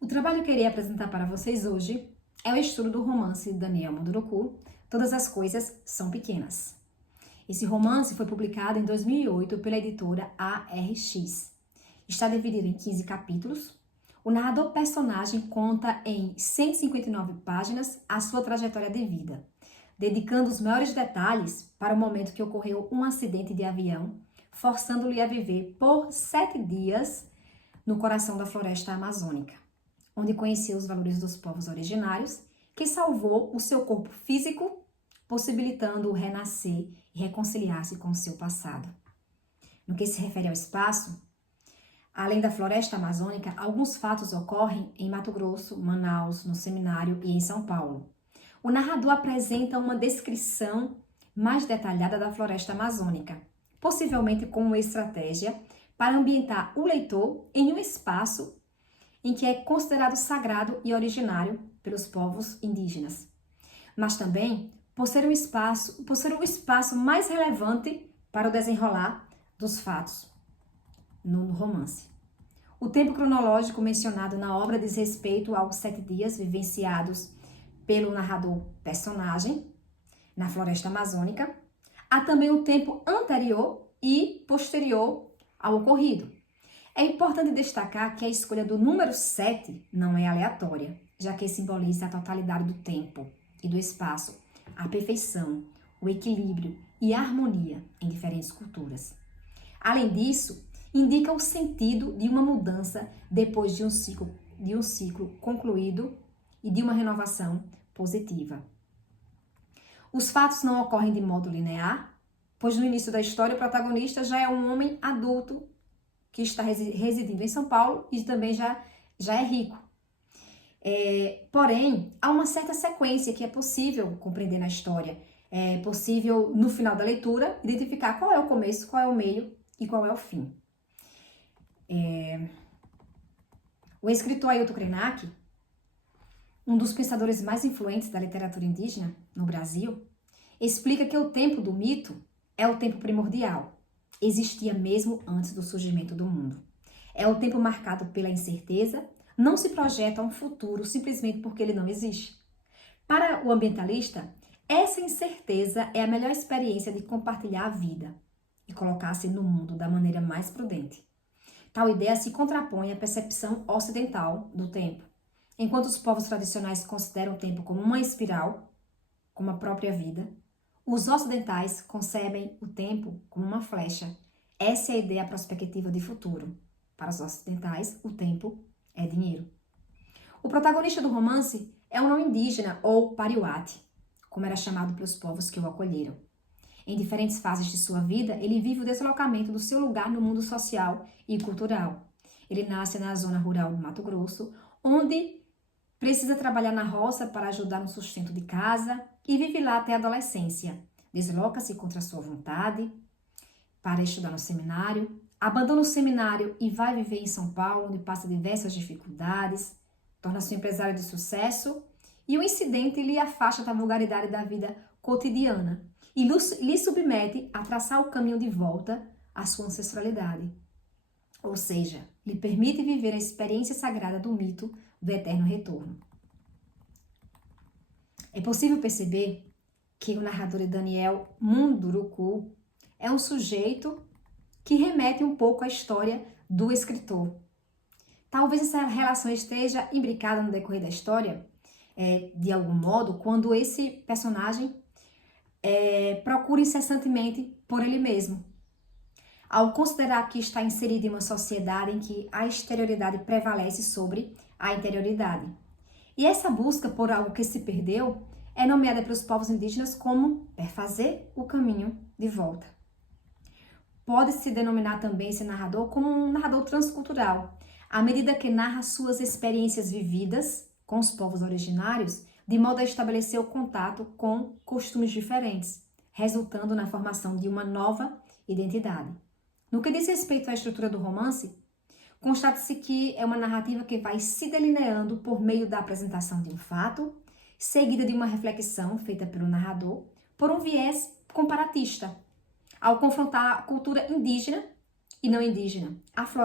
O trabalho que eu irei apresentar para vocês hoje é o estudo do romance de Daniel Munduruku, Todas as Coisas São Pequenas. Esse romance foi publicado em 2008 pela editora ARX. Está dividido em 15 capítulos. O narrador personagem conta em 159 páginas a sua trajetória de vida, dedicando os maiores detalhes para o momento que ocorreu um acidente de avião, forçando-lhe a viver por 7 dias no coração da floresta amazônica, onde conheceu os valores dos povos originários, que salvou o seu corpo físico, possibilitando-o renascer e reconciliar-se com o seu passado. No que se refere ao espaço, além da floresta amazônica, alguns fatos ocorrem em Mato Grosso, Manaus, no Seminário e em São Paulo. O narrador apresenta uma descrição mais detalhada da floresta amazônica, possivelmente como uma estratégia para ambientar o leitor em um espaço em que é considerado sagrado e originário pelos povos indígenas, mas também por ser um espaço mais relevante para o desenrolar dos fatos no romance. O tempo cronológico mencionado na obra diz respeito aos 7 dias vivenciados pelo narrador personagem na floresta amazônica. Há também o tempo anterior e posterior ao ocorrido. É importante destacar que a escolha do número 7 não é aleatória, já que simboliza a totalidade do tempo e do espaço, a perfeição, o equilíbrio e a harmonia em diferentes culturas. Além disso, indica o sentido de uma mudança depois de um ciclo concluído e de uma renovação positiva. Os fatos não ocorrem de modo linear, pois no início da história o protagonista já é um homem adulto que está residindo em São Paulo e também já é rico. Porém, há uma certa sequência que é possível compreender na história. É possível, no final da leitura, identificar qual é o começo, qual é o meio e qual é o fim. O escritor Ailton Krenak, um dos pensadores mais influentes da literatura indígena no Brasil, explica que o tempo do mito é o tempo primordial. Existia mesmo antes do surgimento do mundo. É o tempo marcado pela incerteza, não se projeta um futuro simplesmente porque ele não existe. Para o ambientalista, essa incerteza é a melhor experiência de compartilhar a vida e colocar-se no mundo da maneira mais prudente. Tal ideia se contrapõe à percepção ocidental do tempo. Enquanto os povos tradicionais consideram o tempo como uma espiral, como a própria vida, os ocidentais concebem o tempo como uma flecha. Essa é a ideia prospectiva de futuro. Para os ocidentais, o tempo é dinheiro. O protagonista do romance é um não indígena, ou pariuate, como era chamado pelos povos que o acolheram. Em diferentes fases de sua vida, ele vive o deslocamento do seu lugar no mundo social e cultural. Ele nasce na zona rural do Mato Grosso, onde precisa trabalhar na roça para ajudar no sustento de casa e vive lá até a adolescência. Desloca-se contra sua vontade para estudar no seminário, abandona o seminário e vai viver em São Paulo, onde passa diversas dificuldades, torna-se um empresário de sucesso e o incidente lhe afasta da vulgaridade da vida cotidiana e lhe submete a traçar o caminho de volta à sua ancestralidade. Ou seja, lhe permite viver a experiência sagrada do mito do eterno retorno. É possível perceber que o narrador Daniel Munduruku é um sujeito que remete um pouco à história do escritor. Talvez essa relação esteja imbricada no decorrer da história, de algum modo, quando esse personagem procura incessantemente por ele mesmo. Ao considerar que está inserido em uma sociedade em que a exterioridade prevalece sobre a interioridade. E essa busca por algo que se perdeu é nomeada pelos povos indígenas como perfazer o caminho de volta. Pode-se denominar também esse narrador como um narrador transcultural, à medida que narra suas experiências vividas com os povos originários, de modo a estabelecer o contato com costumes diferentes, resultando na formação de uma nova identidade. No que diz respeito à estrutura do romance, constata-se que é uma narrativa que vai se delineando por meio da apresentação de um fato, seguida de uma reflexão feita pelo narrador por um viés comparatista, ao confrontar a cultura indígena e não indígena, a floresta